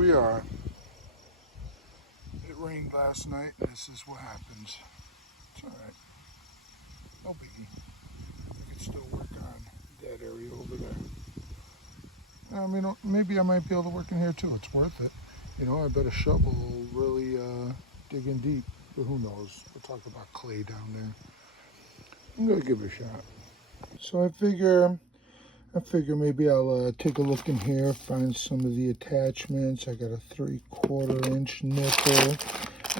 we are. It rained last night, and this is what happens. It's alright. No biggie. I can still work on that area over there. I mean, maybe I might be able to work in here too. It's worth it. You know, I bet a shovel will really dig in deep. But who knows? We'll talk about clay down there. I'm going to give it a shot. So I figure maybe I'll take a look in here, find some of the attachments. I got a 3/4 inch nipple.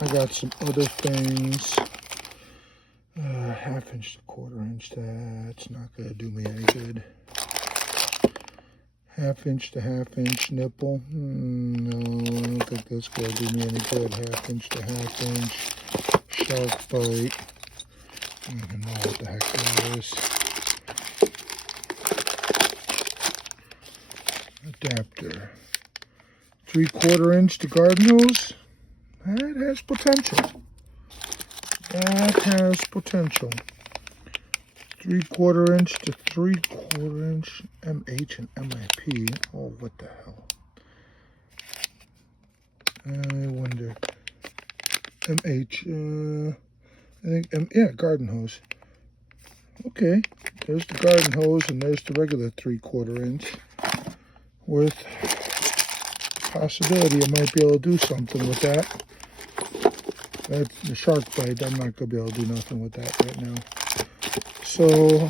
I got some other things. 1/2 inch to 1/4 inch. That's not gonna do me any good. 1/2 inch to 1/2 inch nipple. No, I don't think that's gonna do me any good. 1/2 inch to 1/2 inch shark bite. I don't even know what the heck that is. Adapter. 3/4 inch to garden hose. That has potential. That has potential. 3/4 inch to 3/4 inch MH and MIP. Oh, what the hell? I wonder. MH. I think yeah, garden hose. Okay, there's the garden hose, and there's the regular 3/4 inch. With possibility I might be able to do something with that. That's the shark bite. I'm not going to be able to do nothing with that right now. So,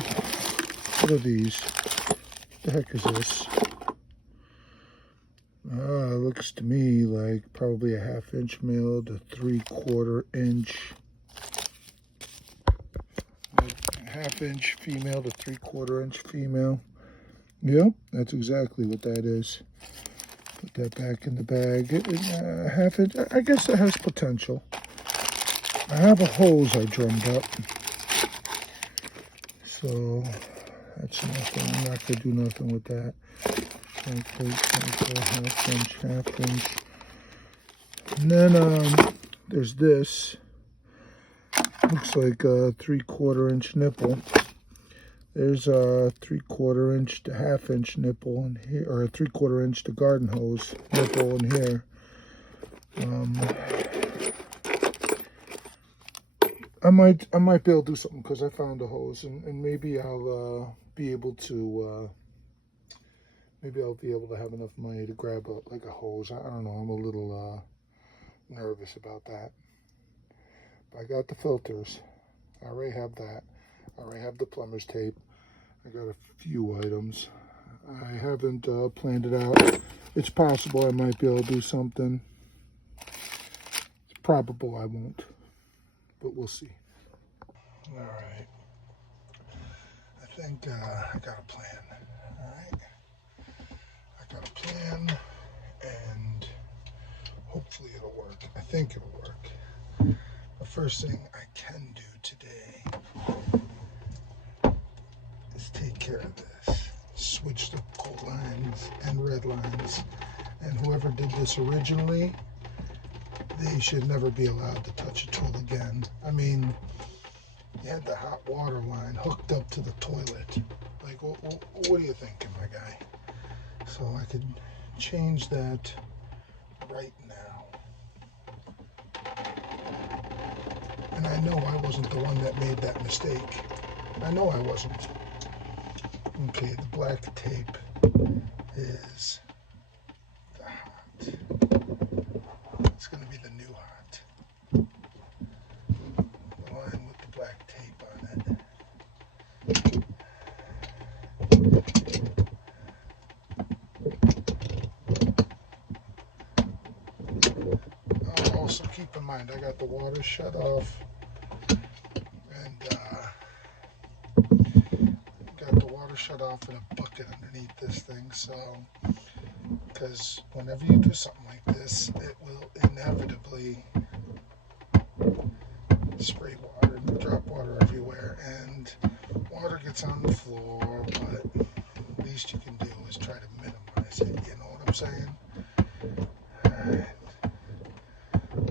what are these? What the heck is this? It looks to me like probably a 1/2 inch male to 3/4 inch. 1/2 inch female to 3/4 inch female. Yep, that's exactly what that is. Put that back in the bag. 1/2 inch, I guess it has potential. I have a hose I drummed up. So, that's nothing. I'm not going to do nothing with that. 1/2 inch. And then, there's this. Looks like a 3/4 inch nipple. There's a 3/4 inch to 1/2 inch nipple in here, or a 3/4 inch to garden hose nipple in here. I might be able to do something because I found a hose, and maybe I'll be able to have enough money to grab like a hose. I don't know. I'm a little nervous about that. But I got the filters. I already have that. I already have the plumber's tape. I got a few items. I haven't planned it out. It's possible I might be able to do something. It's probable I won't, but we'll see. All right. I think I got a plan. All right. I got a plan, and hopefully it'll work. I think it'll work. The first thing I can do today is take care of this. Switch the gold lines and red lines. And whoever did this originally, they should never be allowed to touch a tool again. I mean, you had the hot water line hooked up to the toilet. Like, what are you thinking, my guy? So I could change that right now. And I know I wasn't the one that made that mistake. I know I wasn't. Okay, the black tape is the hot. It's going to be the new hot. The line with the black tape on it. Also keep in mind, I got the water shut off. Shut off in a bucket underneath this thing, so because whenever you do something like this, it will inevitably spray water and drop water everywhere, and water gets on the floor, but the least you can do is try to minimize it, you know what I'm saying? Alright,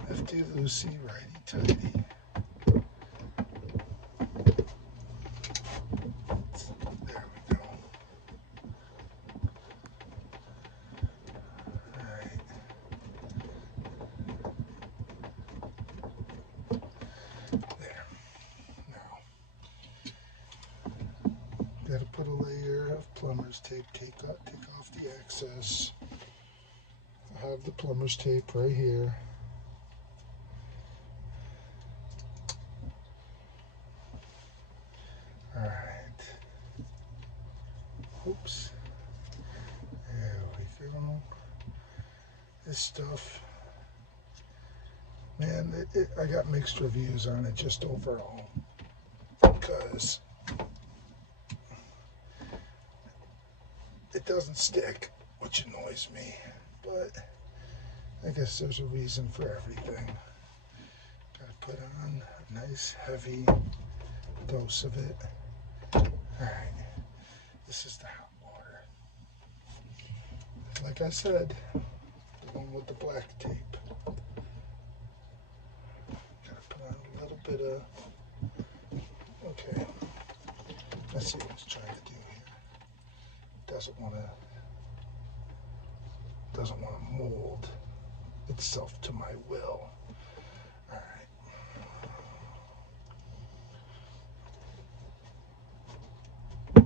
lefty loosey, righty tighty. plumber's tape, take off the excess. I have the plumber's tape right here. Alright. Oops. There we go. This stuff, man, I got mixed reviews on it just overall, because it doesn't stick, which annoys me, but I guess there's a reason for everything. Gotta put on a nice heavy dose of it. Alright, this is the hot water. Like I said, the one with the black tape. Gotta put on a little bit of, okay, let's see what it's trying to do here. Doesn't want to mold itself to my will. All right. There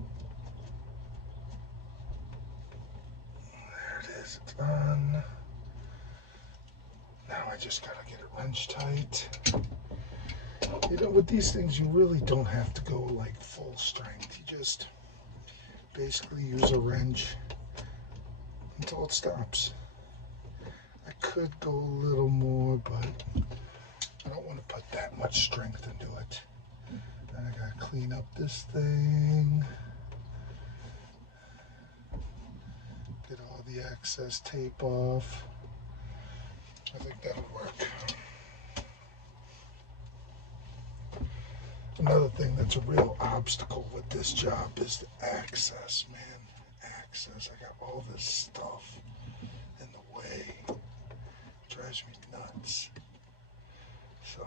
it is. It's on. Now I just gotta get it wrench tight. You know, with these things, you really don't have to go like full strength. You just basically use a wrench until it stops. I could go a little more, but I don't want to put that much strength into it. Then I gotta clean up this thing. Get all the excess tape off. I think that'll work. Another thing that's a real obstacle with this job is the access, man. Access. I got all this stuff in the way. It drives me nuts. So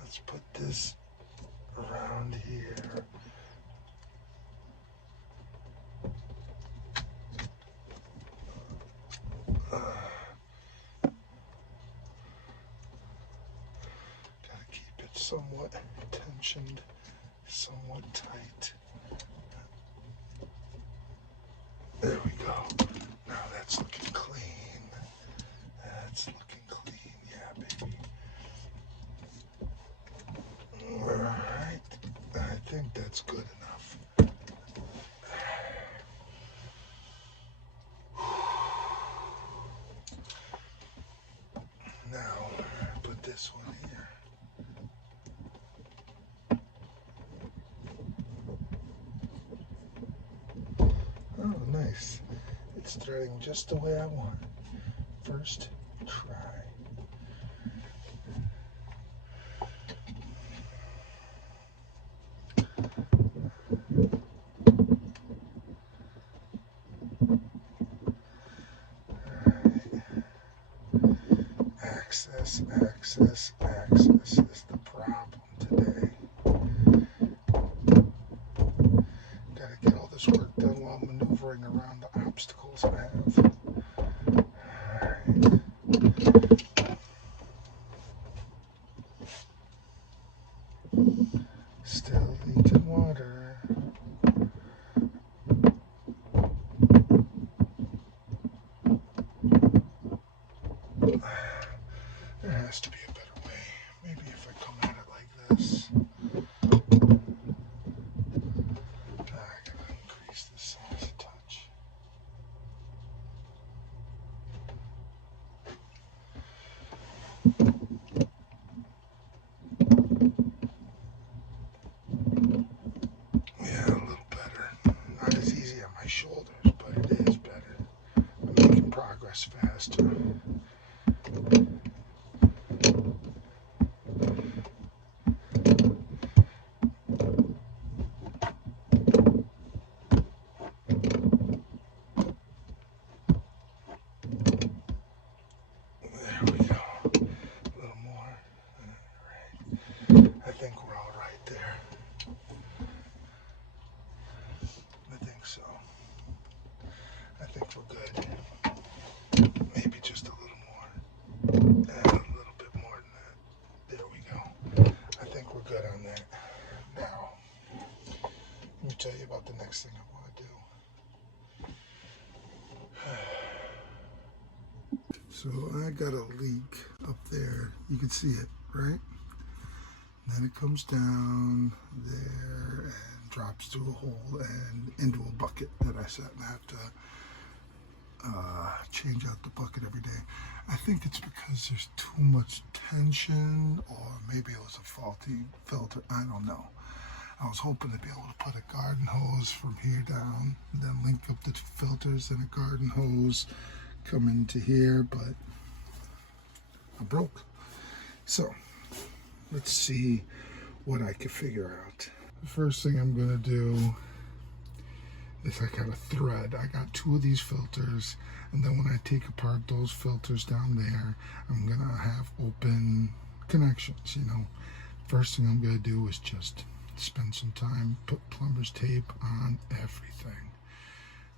let's put this around here. Gotta keep it somewhat tensioned, somewhat tight. There we go. Now that's looking clean. That's looking clean, yeah, baby. Alright, I think that's good enough. Now, put this one here. Oh, nice. It's threading just the way I want. First try. Access, access, access is the problem today. Gotta get all this work done while maneuvering around the obstacles I have. Alright. Still leaking water. There has to be a better way. Maybe if I come at it like this. I gotta increase the size a touch. Yeah, a little better. Not as easy on my shoulders, but it is better. I'm making progress faster. There we go. A little more. Alright. I think we're all right there. I think so. I think we're good. Maybe just a little more. So I got a leak up there. You can see it, right? Then it comes down there and drops through a hole and into a bucket that I set and I have to change out the bucket every day. I think it's because there's too much tension, or maybe it was a faulty filter. I don't know. I was hoping to be able to put a garden hose from here down, and then link up the filters and a garden hose come into here, but I broke. So let's see what I can figure out. The first thing I'm gonna do is I got a thread. I got 2 of these filters, and then when I take apart those filters down there, I'm gonna have open connections, you know. First thing I'm gonna do is just spend some time, put plumber's tape on everything.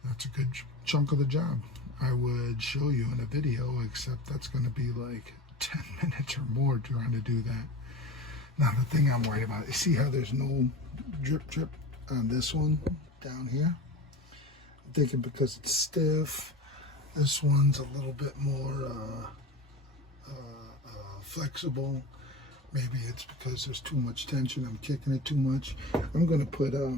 That's a good chunk of the job. I would show you in a video, except that's gonna be like 10 minutes or more trying to do that. Now the thing I'm worried about, you see how there's no drip on this one down here? I'm thinking because it's stiff, this one's a little bit more flexible. Maybe it's because there's too much tension, I'm kicking it too much. I'm gonna put a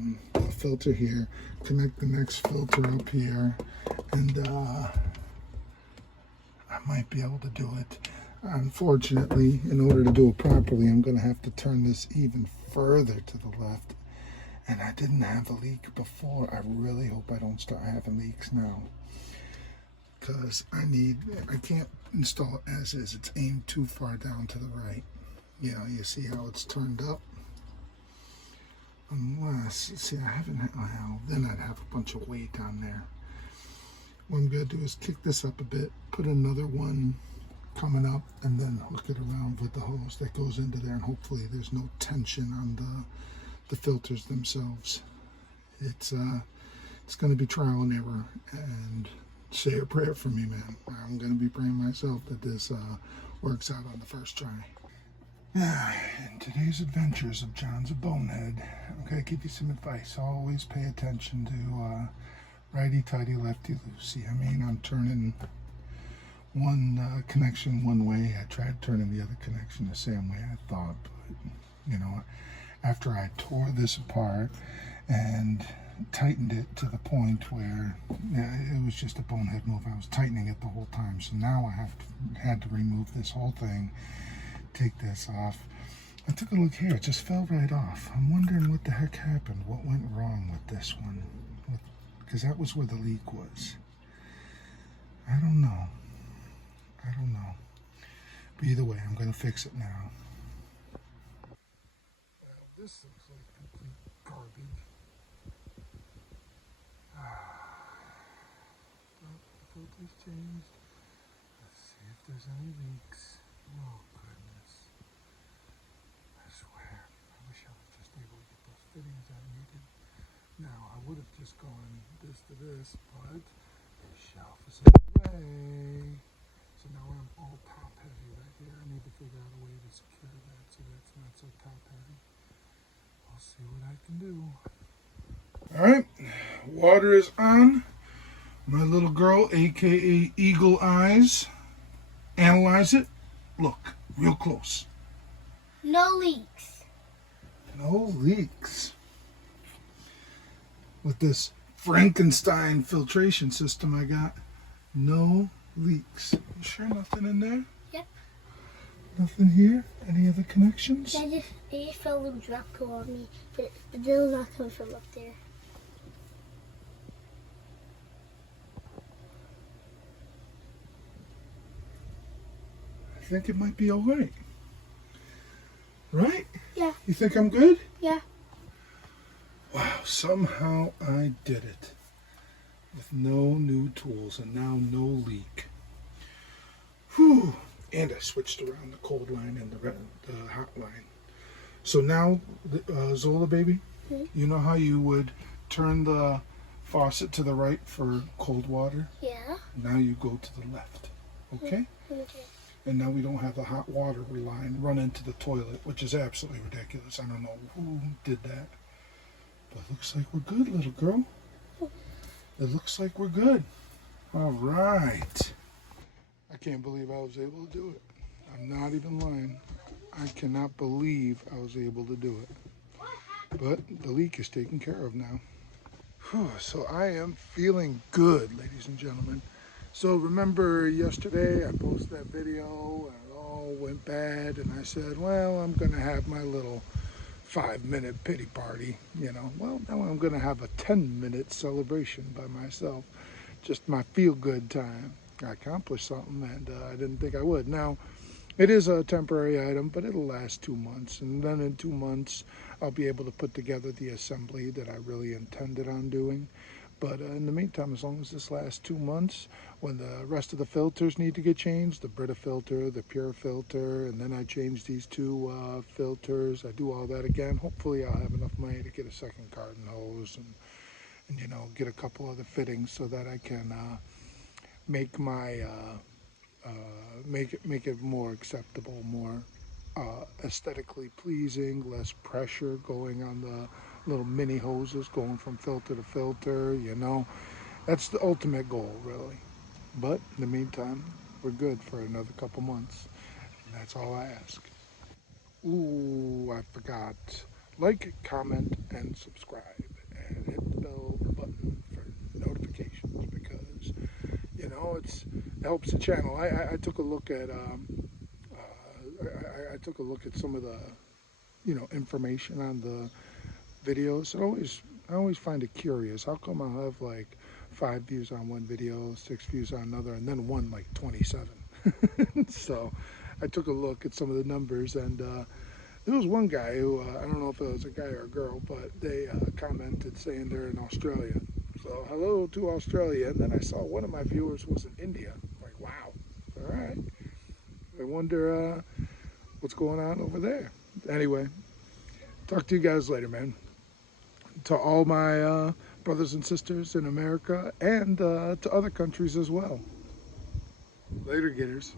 filter here, connect the next filter up here, and I might be able to do it. Unfortunately, in order to do it properly, I'm gonna have to turn this even further to the left. And I didn't have a leak before. I really hope I don't start having leaks now, because I can't install it as is. It's aimed too far down to the right. You know, you see how it's turned up? Unless, see, I haven't, well, then I'd have a bunch of weight on there. What I'm gonna do is kick this up a bit, put another one coming up, and then hook it around with the hose that goes into there, and hopefully there's no tension on the filters themselves. It's gonna be trial and error, and say a prayer for me, man. I'm gonna be praying myself that this works out on the first try. In today's adventures of John's a bonehead, I'm going to give you some advice. Always pay attention to righty-tighty, lefty-loosey. I mean, I'm turning one connection one way. I tried turning the other connection the same way I thought. But, you know, after I tore this apart and tightened it to the point where it was just a bonehead move. I was tightening it the whole time. So now I had to remove this whole thing, take this off. I took a look here, it just fell right off. I'm wondering what the heck happened, what went wrong with this one, because that was where the leak was. I don't know. But either way, I'm going to fix it now. Well, this looks like complete garbage. But the filter's changed. Let's see if there's any leaks. Oh, goodness. I swear, I wish I was just able to get those fittings I needed. Now, I would have just gone this to this, but the shelf is in the way. So now I'm all top heavy right here. I need to figure out a way to secure that so that's not so top heavy. I'll see what I can do. All right, water is on. My little girl, aka Eagle Eyes, analyze it. Look, real close. No leaks. No leaks. With this Frankenstein filtration system I got, no leaks. You sure nothing in there? Yep. Nothing here? Any other connections? I just felt a little drop go on me, but they're not coming from up there. I think it might be all right. Right? Yeah. You think I'm good? Yeah. Wow, somehow I did it. With no new tools and now no leak. Whew. And I switched around the cold line and the hot line. So now, Zola baby, you know how you would turn the faucet to the right for cold water? Yeah. Now you go to the left, okay? Okay. And now we don't have the hot water line run into the toilet, which is absolutely ridiculous. I don't know who did that. But it looks like we're good, little girl. It looks like we're good. All right. I can't believe I was able to do it. I'm not even lying. I cannot believe I was able to do it. But the leak is taken care of now. Whew, so I am feeling good, ladies and gentlemen. So remember yesterday I posted that video and it all went bad, and I said, well, I'm gonna have my little 5-minute pity party, you know. Well, now I'm gonna have a 10-minute celebration by myself. Just my feel-good time. I accomplished something, and I didn't think I would. Now, it is a temporary item, but it'll last 2 months, and then in 2 months I'll be able to put together the assembly that I really intended on doing. But in the meantime, as long as this lasts 2 months, when the rest of the filters need to get changed, the Brita filter, the Pure filter, and then I change these two filters, I do all that again. Hopefully I'll have enough money to get a second garden hose and you know, get a couple other fittings so that I can make my make it more acceptable, more aesthetically pleasing, less pressure going on the little mini hoses going from filter to filter, you know. That's the ultimate goal, really. But in the meantime, we're good for another couple months. And that's all I ask. Ooh, I forgot. Like, comment, and subscribe. And hit the bell button for notifications because, you know, it helps the channel. I took a look at I took a look at some of the, you know, information on the videos. I always find it curious. How come I'll have like 5 views on one video, 6 views on another, and then one like 27? So I took a look at some of the numbers, and there was one guy who, I don't know if it was a guy or a girl, but they commented saying they're in Australia. So hello to Australia. And then I saw one of my viewers was in India. I'm like, wow, all right. I wonder what's going on over there. Anyway, talk to you guys later, man. To all my brothers and sisters in America and to other countries as well. Later, Gators.